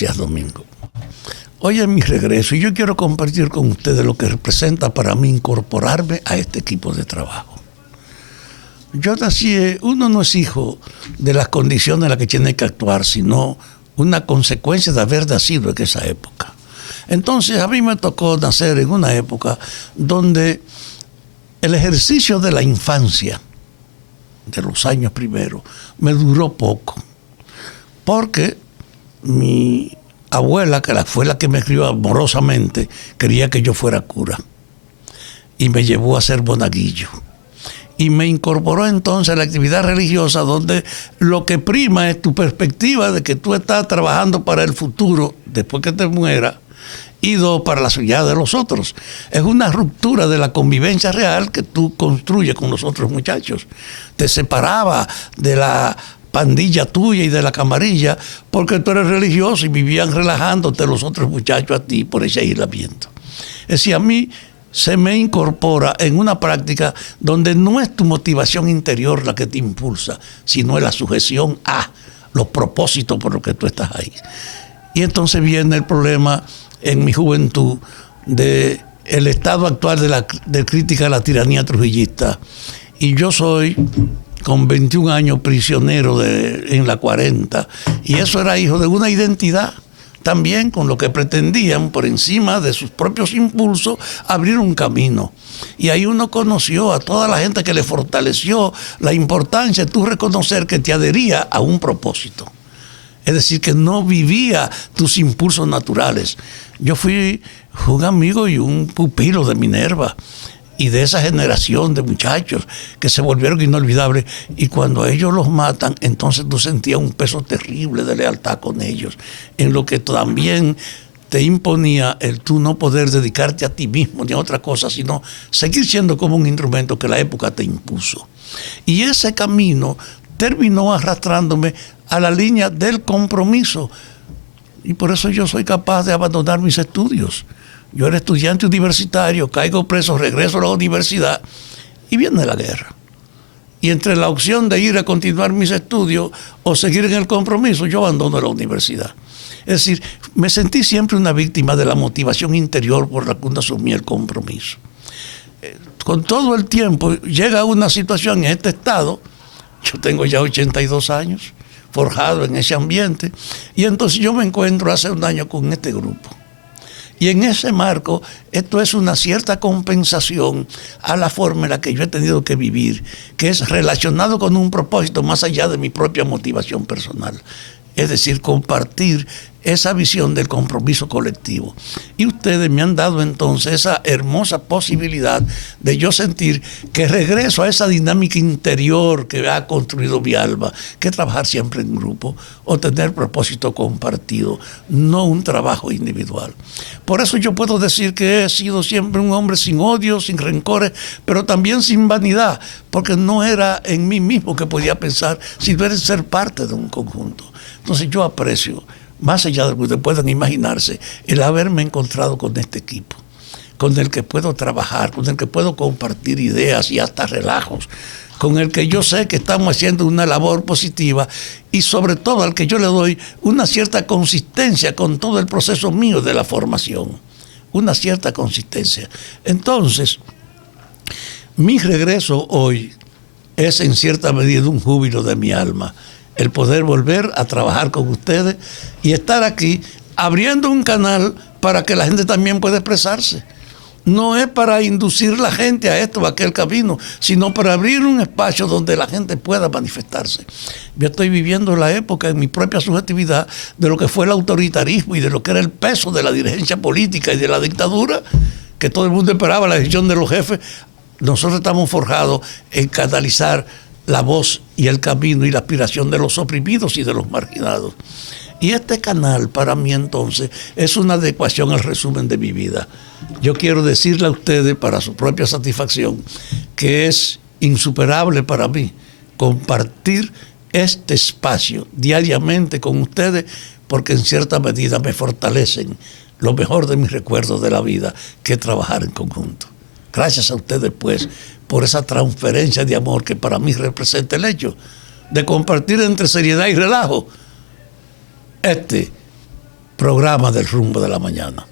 Gracias, Domingo. Hoy es mi regreso y yo quiero compartir con ustedes lo que representa para mí incorporarme a este equipo de trabajo. Yo nací, uno no es hijo de las condiciones en las que tiene que actuar, sino una consecuencia de haber nacido en esa época. Entonces a mí me tocó nacer en una época donde el ejercicio de la infancia, de los años primeros, me duró poco, porque mi abuela, que fue la que me crió amorosamente, quería que yo fuera cura y me llevó a ser monaguillo. Y me incorporó entonces a la actividad religiosa, donde lo que prima es tu perspectiva de que tú estás trabajando para el futuro después que te mueras, y dos, para la seguridad de los otros. Es una ruptura de la convivencia real que tú construyes con los otros muchachos. Te separaba de la pandilla tuya y de la camarilla porque tú eres religioso y vivían relajándote los otros muchachos a ti por ese aislamiento. Es decir, a mí se me incorpora en una práctica donde no es tu motivación interior la que te impulsa, sino es la sujeción a los propósitos por los que tú estás ahí. Y entonces viene el problema en mi juventud de el estado actual de crítica a la tiranía trujillista. Y yo soy, con 21 años, prisionero en la 40. Y eso era hijo de una identidad también con lo que pretendían, por encima de sus propios impulsos, abrir un camino. Y ahí uno conoció a toda la gente que le fortaleció la importancia de tú reconocer que te adhería a un propósito. Es decir, que no vivía tus impulsos naturales. Yo fui un amigo y un pupilo de Minerva y de esa generación de muchachos que se volvieron inolvidables. Y cuando ellos los matan, entonces tú sentías un peso terrible de lealtad con ellos, en lo que también te imponía el tú no poder dedicarte a ti mismo ni a otra cosa, sino seguir siendo como un instrumento que la época te impuso. Y ese camino terminó arrastrándome a la línea del compromiso. Y por eso yo soy capaz de abandonar mis estudios. Yo era estudiante universitario, caigo preso, regreso a la universidad y viene la guerra. Y entre la opción de ir a continuar mis estudios o seguir en el compromiso, yo abandono la universidad. Es decir, me sentí siempre una víctima de la motivación interior por la que uno asumía el compromiso. Con todo el tiempo llega una situación en este estado. Yo tengo ya 82 años, forjado en ese ambiente, y entonces yo me encuentro hace un año con este grupo. Y en ese marco, esto es una cierta compensación a la forma en la que yo he tenido que vivir, que es relacionado con un propósito más allá de mi propia motivación personal. Es decir, compartir esa visión del compromiso colectivo. Y ustedes me han dado entonces esa hermosa posibilidad de yo sentir que regreso a esa dinámica interior que ha construido mi alma, que es trabajar siempre en grupo o tener propósito compartido, no un trabajo individual. Por eso yo puedo decir que he sido siempre un hombre sin odio, sin rencores, pero también sin vanidad, porque no era en mí mismo que podía pensar, sino era ser parte de un conjunto. Entonces yo aprecio, más allá de lo que ustedes puedan imaginarse, el haberme encontrado con este equipo, con el que puedo trabajar, con el que puedo compartir ideas y hasta relajos, con el que yo sé que estamos haciendo una labor positiva y sobre todo al que yo le doy una cierta consistencia con todo el proceso mío de la formación, una cierta consistencia. Entonces, mi regreso hoy es en cierta medida un júbilo de mi alma, el poder volver a trabajar con ustedes y estar aquí abriendo un canal para que la gente también pueda expresarse. No es para inducir la gente a esto o a aquel camino, sino para abrir un espacio donde la gente pueda manifestarse. Yo estoy viviendo la época en mi propia subjetividad de lo que fue el autoritarismo y de lo que era el peso de la dirigencia política y de la dictadura, que todo el mundo esperaba la decisión de los jefes. Nosotros estamos forjados en canalizar la voz y el camino y la aspiración de los oprimidos y de los marginados. Y este canal para mí entonces es una adecuación al resumen de mi vida. Yo quiero decirle a ustedes para su propia satisfacción que es insuperable para mí compartir este espacio diariamente con ustedes porque en cierta medida me fortalecen lo mejor de mis recuerdos de la vida, que es trabajar en conjunto. Gracias a ustedes pues por esa transferencia de amor que para mí representa el hecho de compartir entre seriedad y relajo programa del Rumbo de la Mañana.